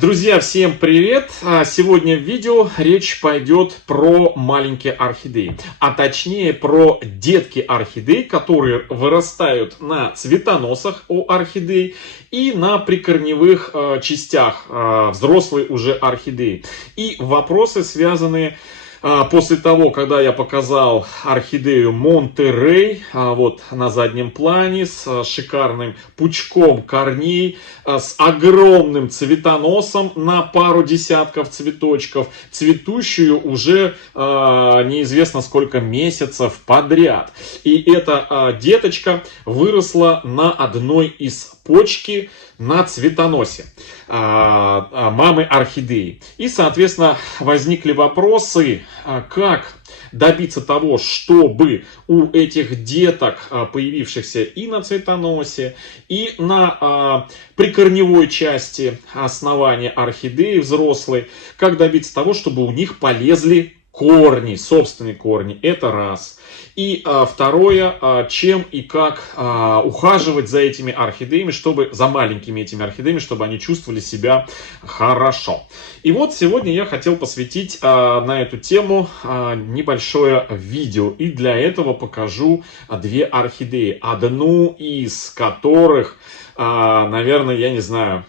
Друзья, всем привет! Сегодня в видео речь пойдет про маленькие орхидеи, а точнее про детки орхидей, которые вырастают на цветоносах у орхидей и на прикорневых частях взрослой уже орхидеи. И вопросы, связанные после того, когда я показал орхидею Монтерей, вот на заднем плане, с шикарным пучком корней, с огромным цветоносом на пару десятков цветочков, цветущую уже неизвестно сколько месяцев подряд. И эта деточка выросла на одной из почки на цветоносе мамы орхидеи. И, соответственно, возникли вопросы, как добиться того, чтобы у этих деток, появившихся и на цветоносе, и на прикорневой части основания орхидеи взрослой, как добиться того, чтобы у них полезли собственные корни. Это раз. И второе, чем и как ухаживать за этими орхидеями, за маленькими этими орхидеями, чтобы они чувствовали себя хорошо. И вот сегодня я хотел посвятить на эту тему небольшое видео. И для этого покажу две орхидеи. Одну из которых, наверное, я не знаю,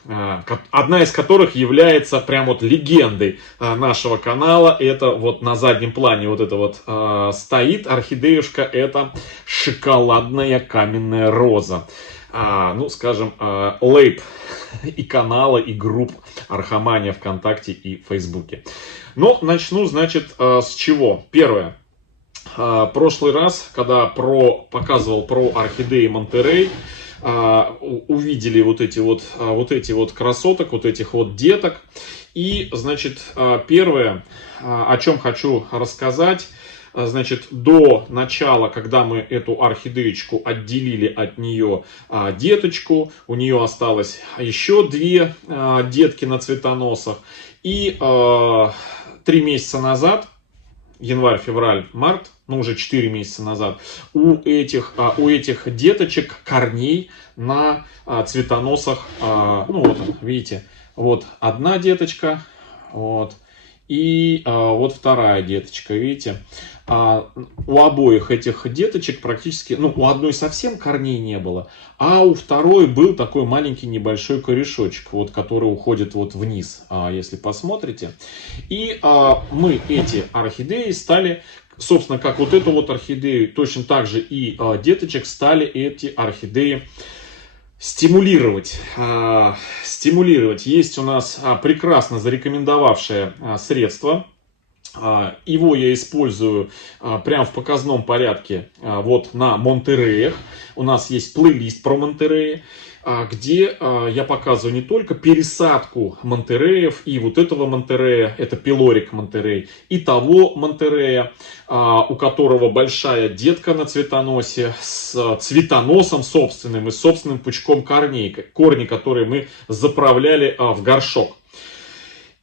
одна из которых является прям вот легендой нашего канала. Это вот на заднем плане вот это вот стоит орхидеюшка, это шоколадная каменная роза. Ну, скажем, лейб и канала, и групп Архамания ВКонтакте и Фейсбуке. Но начну, значит, с чего? Первое. Прошлый раз, когда показывал про орхидеи Монтерей, увидели вот эти вот красоток, вот этих вот деток. И, значит, первое, о чем хочу рассказать, значит, до начала, когда мы эту орхидеечку отделили от нее деточку, у нее осталось еще две детки на цветоносах. И 3 месяца назад, январь, февраль, март, ну уже 4 месяца назад, у этих деточек корней на цветоносах, ну вот, видите, вот одна деточка, вот, и вот вторая деточка, видите. У обоих этих деточек практически, ну, у одной совсем корней не было, а у второй был такой маленький небольшой корешочек, вот, который уходит вот вниз, если посмотрите. И мы эти орхидеи стали, собственно, как вот эту вот орхидею, точно так же и деточек стали эти орхидеи стимулировать. Есть у нас прекрасно зарекомендовавшее средство. Его я использую прямо в показном порядке вот на Монтереях. У нас есть плейлист про Монтереи, где я показываю не только пересадку Монтереев и вот этого Монтерея, это пилорик Монтерей, и того Монтерея, у которого большая детка на цветоносе с цветоносом собственным и собственным пучком корней, корни, которые мы заправляли в горшок.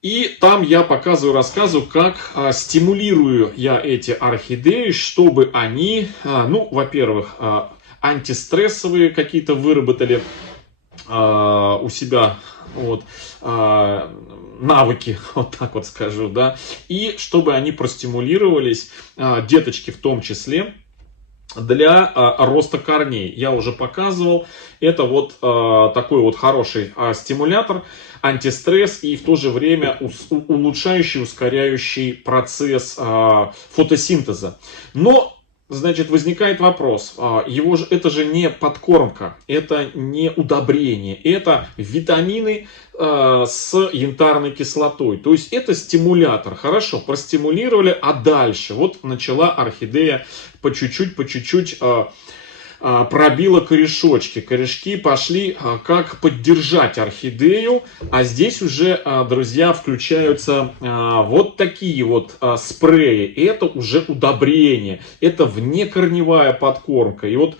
И там я рассказываю, как стимулирую я эти орхидеи, чтобы они, ну, во-первых, антистрессовые какие-то выработали у себя вот, навыки, вот так вот скажу, да, и чтобы они простимулировались, деточки в том числе, для роста корней. Я уже показывал, это вот такой вот хороший стимулятор, антистресс и в то же время улучшающий, ускоряющий процесс фотосинтеза. Но, значит, возникает вопрос, это же не подкормка, это не удобрение, это витамины с янтарной кислотой. То есть это стимулятор. Хорошо, простимулировали, а дальше вот начала орхидея по чуть-чуть пробила корешочки. Корешки пошли, как поддержать орхидею. А здесь уже, друзья, включаются вот такие вот спреи. Это уже удобрение. Это внекорневая подкормка. И вот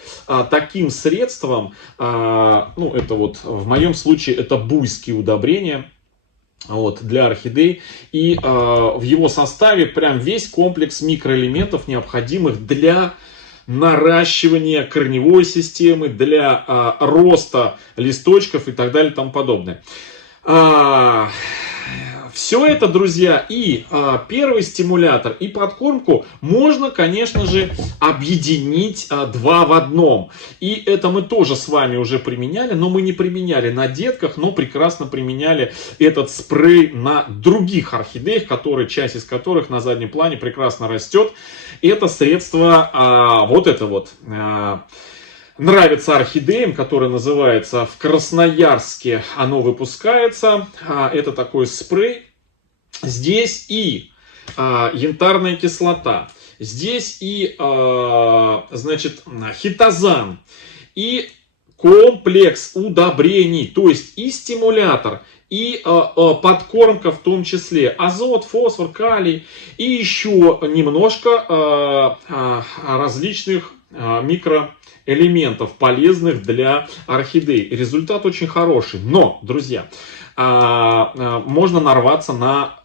таким средством, ну это вот в моем случае это буйские удобрения. Вот, для орхидей. И в его составе прям весь комплекс микроэлементов, необходимых для наращивания корневой системы, для роста листочков и так далее и тому подобное. Все это, друзья, и первый стимулятор, и подкормку можно, конечно же, объединить два в одном. И это мы тоже с вами уже применяли, но мы не применяли на детках, но прекрасно применяли этот спрей на других орхидеях, часть из которых на заднем плане прекрасно растет. Это средство, вот это вот... Нравится орхидеям, которое называется в Красноярске, оно выпускается. Это такой спрей. Здесь и янтарная кислота, здесь и, значит, хитозан, и комплекс удобрений, то есть и стимулятор, и подкормка в том числе, азот, фосфор, калий, и еще немножко различных микроэлементов, полезных для орхидей. Результат очень хороший. Но, друзья, можно нарваться на,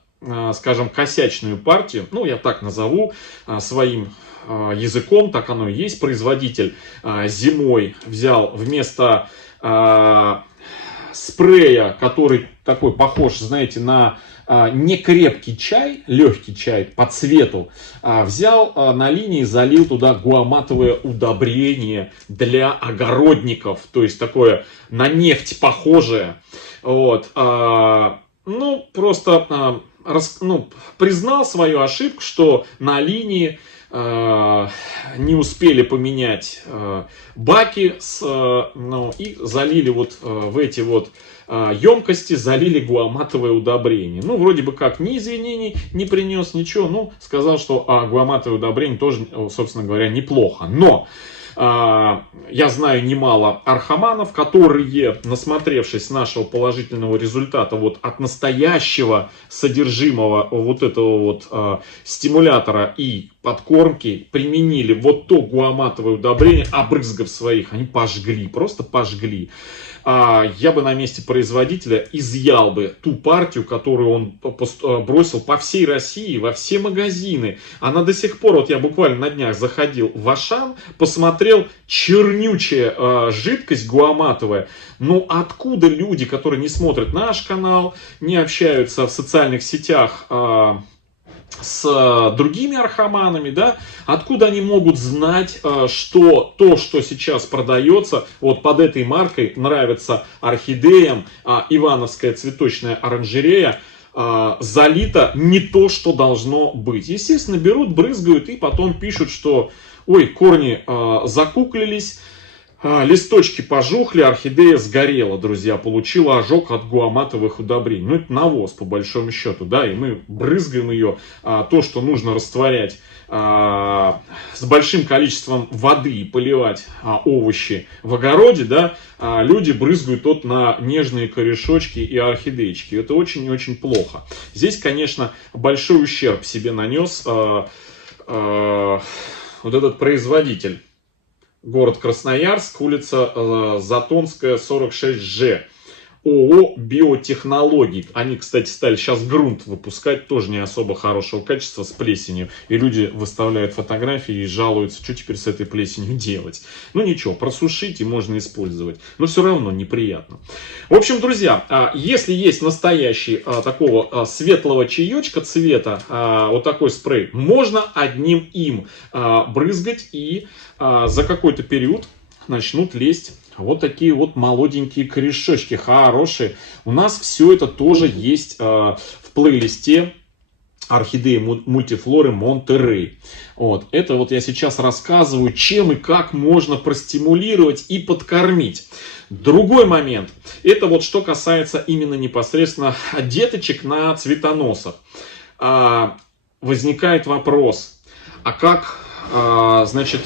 скажем, косячную партию. Ну, я так назову своим языком, так оно и есть. Производитель зимой взял вместо спрея, который такой похож, знаете, на не крепкий чай, легкий чай по цвету, взял на линии, залил туда гуаматовое удобрение для огородников, то есть такое на нефть похожее. Вот. Ну, просто признал свою ошибку, что на линии не успели поменять баки и залили вот в эти вот емкости, залили гуаматовое удобрение. Ну, вроде бы как ни извинений не принес, ничего. Ну, сказал, что гуаматовое удобрение тоже, собственно говоря, неплохо. Но я знаю немало архаманов, которые, насмотревшись нашего положительного результата вот от настоящего содержимого вот этого вот стимулятора и подкормки, применили вот то гуаматовое удобрение, обрызгав своих, они пожгли, просто пожгли. Я бы на месте производителя изъял бы ту партию, которую он бросил по всей России, во все магазины. Она до сих пор, вот я буквально на днях заходил в Ашан, посмотрел, чернючая жидкость гуаматовая. Но откуда люди, которые не смотрят наш канал, не общаются в социальных сетях с другими архаманами, да, откуда они могут знать, что то, что сейчас продается, вот под этой маркой нравится орхидеям, Ивановская цветочная оранжерея, залито не то, что должно быть. Естественно, берут, брызгают и потом пишут, что ой, корни закуклились, листочки пожухли, орхидея сгорела, друзья, получила ожог от гуаматовых удобрений. Ну, это навоз, по большому счету, да, и мы брызгаем ее, то, что нужно растворять с большим количеством воды и поливать овощи в огороде, да, люди брызгают вот на нежные корешочки и орхидеечки. Это очень и очень плохо. Здесь, конечно, большой ущерб себе нанес вот этот производитель. Город Красноярск, улица Затонская, 46Ж. ООО «Биотехнологии». Они, кстати, стали сейчас грунт выпускать, тоже не особо хорошего качества, с плесенью. И люди выставляют фотографии и жалуются, что теперь с этой плесенью делать. Ну ничего, просушить и можно использовать. Но все равно неприятно. В общем, друзья, если есть настоящий такого светлого чаечка цвета, вот такой спрей, можно одним им брызгать, и за какой-то период начнут лезть вот такие вот молоденькие корешочки, хорошие. У нас все это тоже есть в плейлисте орхидеи мультифлоры Монтерей. Вот. Это вот я сейчас рассказываю, чем и как можно простимулировать и подкормить. Другой момент. Это вот что касается именно непосредственно деточек на цветоносах. Возникает вопрос, а как, значит,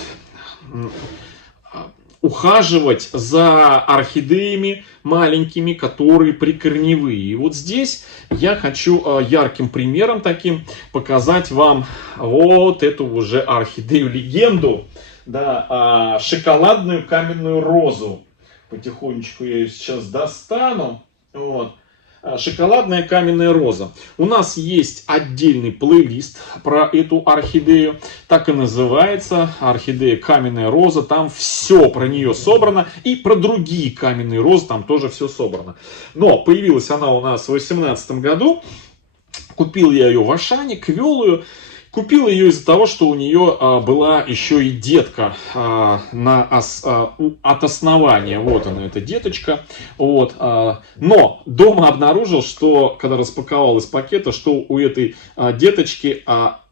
ухаживать за орхидеями маленькими, которые прикорневые. И вот здесь я хочу ярким примером таким показать вам вот эту уже орхидею-легенду, да, шоколадную каменную розу. Потихонечку я ее сейчас достану. Вот. шоколадная каменная роза. У нас есть отдельный плейлист про эту орхидею. Так и называется. Орхидея каменная роза. Там все про нее собрано. И про другие каменные розы там тоже все собрано. Но появилась она у нас в 2018 году. Купил я ее в Ашане, квелую. Купил ее из-за того, что у нее была еще и детка от основания. Вот она, эта деточка. Вот, но дома обнаружил, что, когда распаковал из пакета, что у этой деточки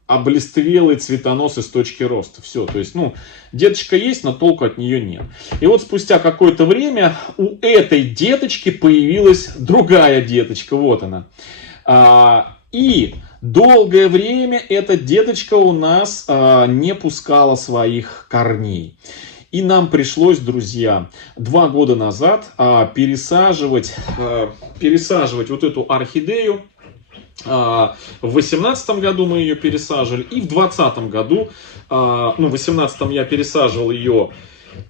облиствелый цветонос из точки роста. Все, то есть, ну, деточка есть, но толку от нее нет. И вот спустя какое-то время у этой деточки появилась другая деточка. Вот она. И долгое время эта деточка у нас не пускала своих корней. И нам пришлось, друзья, 2 года назад пересаживать вот эту орхидею. В 2018 году мы ее пересаживали, и в 2020 году, в 2018 я пересаживал ее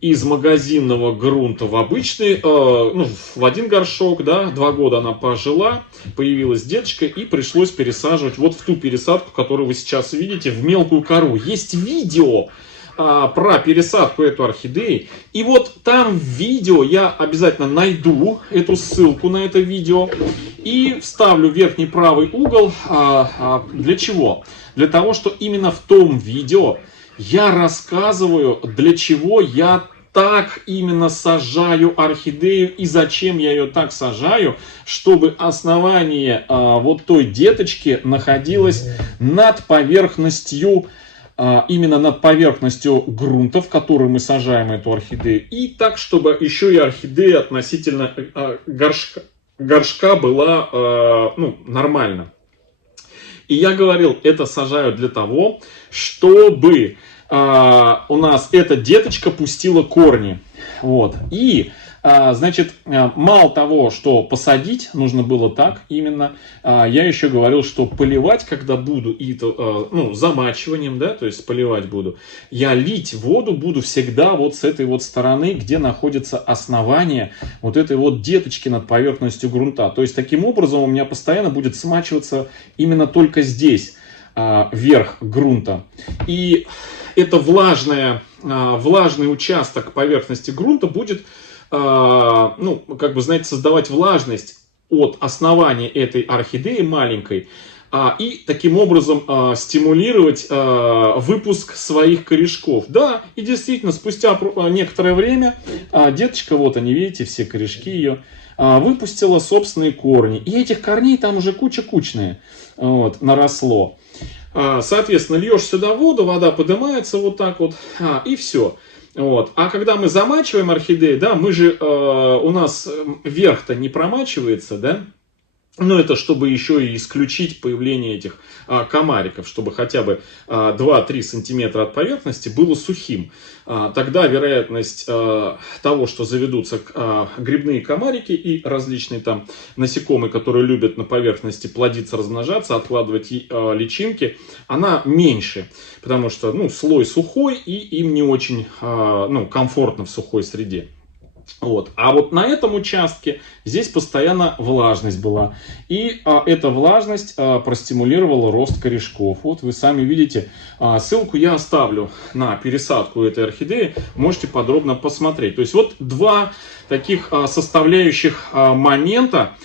из магазинного грунта в обычный, в один горшок, да, 2 года она пожила, появилась деточка, и пришлось пересаживать вот в ту пересадку, которую вы сейчас видите, в мелкую кору. Есть видео про пересадку этой орхидеи, и вот там в видео я обязательно найду эту ссылку на это видео и вставлю в верхний правый угол. Для чего? Для того, что именно в том видео я рассказываю, для чего я так именно сажаю орхидею и зачем я ее так сажаю, чтобы основание вот той деточки находилось над поверхностью, именно над поверхностью грунта, в который мы сажаем эту орхидею, и так, чтобы еще и орхидея относительно горшка была нормально. И я говорил, это сажаю для того, чтобы у нас эта деточка пустила корни. Вот. И, значит, мало того, что посадить нужно было так именно, я еще говорил, что поливать, когда буду, замачиванием, да, то есть поливать буду, я лить воду буду всегда вот с этой вот стороны, где находится основание вот этой вот деточки над поверхностью грунта. То есть, таким образом у меня постоянно будет смачиваться именно только здесь, верх грунта. И это влажный участок поверхности грунта будет, создавать влажность от основания этой орхидеи маленькой, и таким образом стимулировать выпуск своих корешков. Да, и действительно, спустя некоторое время деточка, вот они, видите, все корешки ее, выпустила собственные корни. И этих корней там уже куча-кучная наросло. Соответственно, льешь сюда воду, вода поднимается вот так вот, и все. Вот. А когда мы замачиваем орхидеи, да, мы же, у нас верх-то не промачивается, да, но это чтобы еще и исключить появление этих комариков, чтобы хотя бы 2-3 сантиметра от поверхности было сухим. Тогда вероятность того, что заведутся грибные комарики и различные там насекомые, которые любят на поверхности плодиться, размножаться, откладывать личинки, она меньше. Потому что слой сухой, и им не очень комфортно в сухой среде. Вот. А вот на этом участке здесь постоянно влажность была. И эта влажность простимулировала рост корешков. Вот вы сами видите. Ссылку я оставлю на пересадку этой орхидеи. Можете подробно посмотреть. То есть вот 2 таких составляющих момента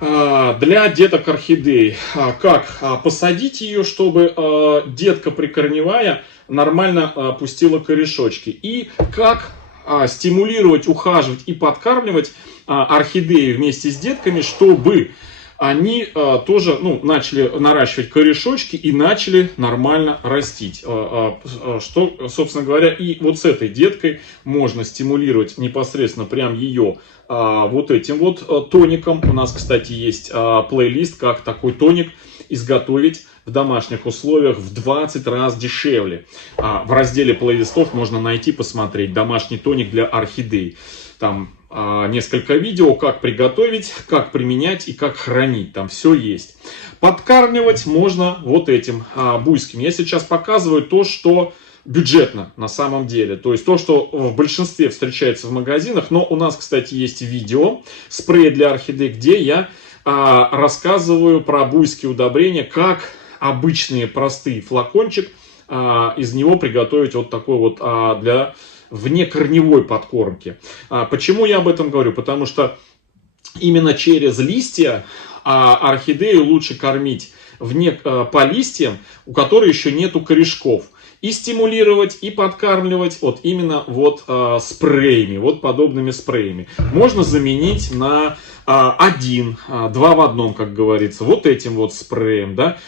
для деток орхидей. Как посадить ее, чтобы детка прикорневая нормально пустила корешочки. И как стимулировать, ухаживать и подкармливать орхидеи вместе с детками, чтобы они тоже начали наращивать корешочки и начали нормально растить. Что, собственно говоря, и вот с этой деткой можно стимулировать непосредственно прям ее вот этим вот тоником. У нас, кстати, есть плейлист, как такой тоник изготовить в домашних условиях в 20 раз дешевле. В разделе плейлистов можно найти, посмотреть домашний тоник для орхидей. Там несколько видео, как приготовить, как применять и как хранить. Там все есть. Подкармливать можно вот этим буйским. Я сейчас показываю то, что бюджетно на самом деле. То есть то, что в большинстве встречается в магазинах. Но у нас, кстати, есть видео, спрей для орхидей, где я рассказываю про буйские удобрения, как обычный простый флакончик, из него приготовить вот такой вот для внекорневой подкормки. Почему я об этом говорю? Потому что именно через листья орхидею лучше кормить по листьям, у которых еще нету корешков. И стимулировать, и подкармливать вот именно вот спреями, вот подобными спреями. Можно заменить на два в одном, как говорится, вот этим вот спреем, да.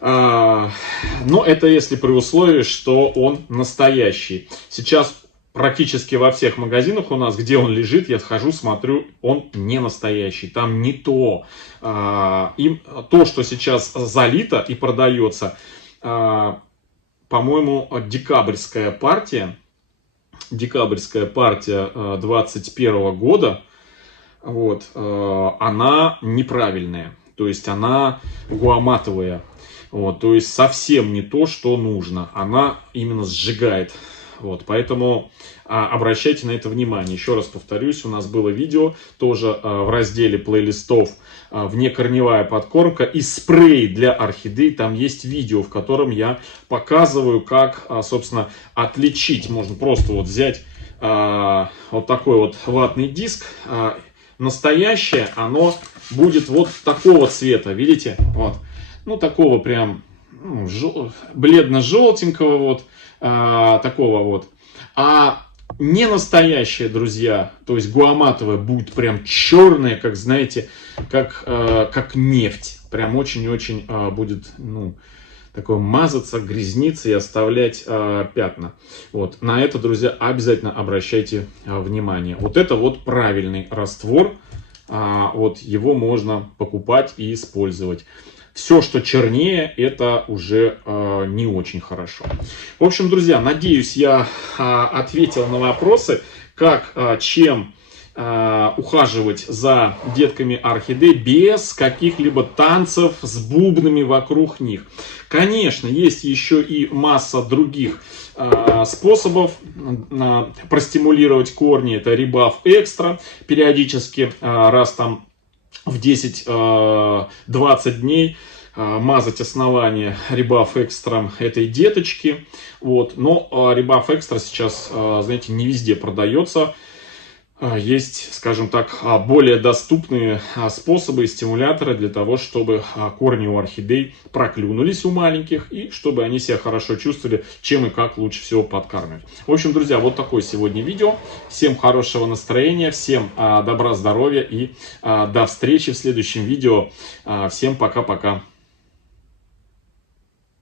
Но это если при условии, что он настоящий. Сейчас практически во всех магазинах у нас, где он лежит, я схожу, смотрю, он не настоящий. Там не то. То, что сейчас залито и продается, по-моему, декабрьская партия 2021 года, вот, она неправильная. То есть она гуаматовая. Вот, то есть совсем не то, что нужно. Она именно сжигает. Вот, поэтому обращайте на это внимание. Еще раз повторюсь, у нас было видео тоже в разделе плейлистов «Внекорневая подкормка» и спрей для орхидей. Там есть видео, в котором я показываю, как, собственно, отличить. Можно просто вот взять вот такой вот ватный диск. Настоящее, оно будет вот такого цвета, видите? Вот. Ну, такого прям бледно-желтенького вот. Такого вот. А не настоящее, друзья, то есть гуаматовое, будет прям черное, как, знаете, как нефть. Прям очень-очень будет, ну, такое мазаться, грязниться и оставлять пятна. Вот. На это, друзья, обязательно обращайте внимание. Вот это вот правильный раствор. Вот его можно покупать и использовать. Все, что чернее, это уже не очень хорошо. В общем, друзья, надеюсь, я ответил на вопросы, чем ухаживать за детками орхидей без каких-либо танцев с бубнами вокруг них. Конечно, есть еще и масса других способов простимулировать корни. Это Rebuff Extra. Периодически, раз там в 10-20 дней мазать основание Rebuff Extra этой деточки. Вот. Но Rebuff Extra сейчас, знаете, не везде продается. Есть, скажем так, более доступные способы и стимуляторы для того, чтобы корни у орхидей проклюнулись у маленьких и чтобы они себя хорошо чувствовали, чем и как лучше всего подкармливать. В общем, друзья, вот такое сегодня видео. Всем хорошего настроения, всем добра, здоровья и до встречи в следующем видео. Всем пока-пока.